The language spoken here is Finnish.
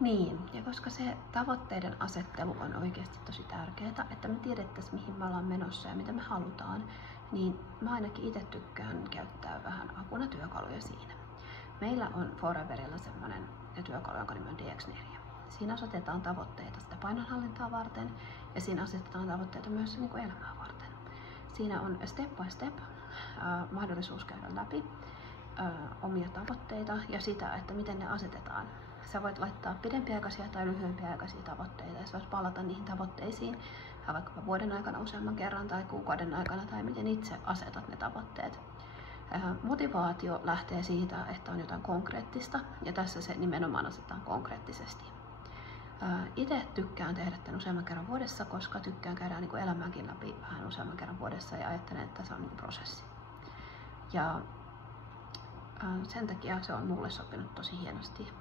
Niin, ja koska se tavoitteiden asettelu on oikeasti tosi tärkeää, että me tiedettäisiin mihin me ollaan menossa ja mitä me halutaan, niin mä ainakin itse tykkään käyttää vähän apuna työkaluja siinä. Meillä on Foreverilla semmoinen työkalu, jonka nimi on DX4. Siinä asetetaan tavoitteita sitä painonhallintaa varten ja siinä asetetaan tavoitteita myös niin kuin elämää varten. Siinä on step by step mahdollisuus käydä läpi omia tavoitteita ja sitä, että miten ne asetetaan. Sä voit laittaa pidempiaikaisia tai lyhyempiaikaisia tavoitteita ja sä voit palata niihin tavoitteisiin vaikka vuoden aikana useamman kerran tai kuukauden aikana tai miten itse asetat ne tavoitteet. Motivaatio lähtee siitä, että on jotain konkreettista ja tässä se nimenomaan asetetaan konkreettisesti. Itse tykkään tehdä tämän useamman kerran vuodessa, koska tykkään käydä niin kuin elämääkin läpi vähän useamman kerran vuodessa ja ajattelen, että se on niin kuin prosessi. Ja sen takia se on mulle sopinut tosi hienosti.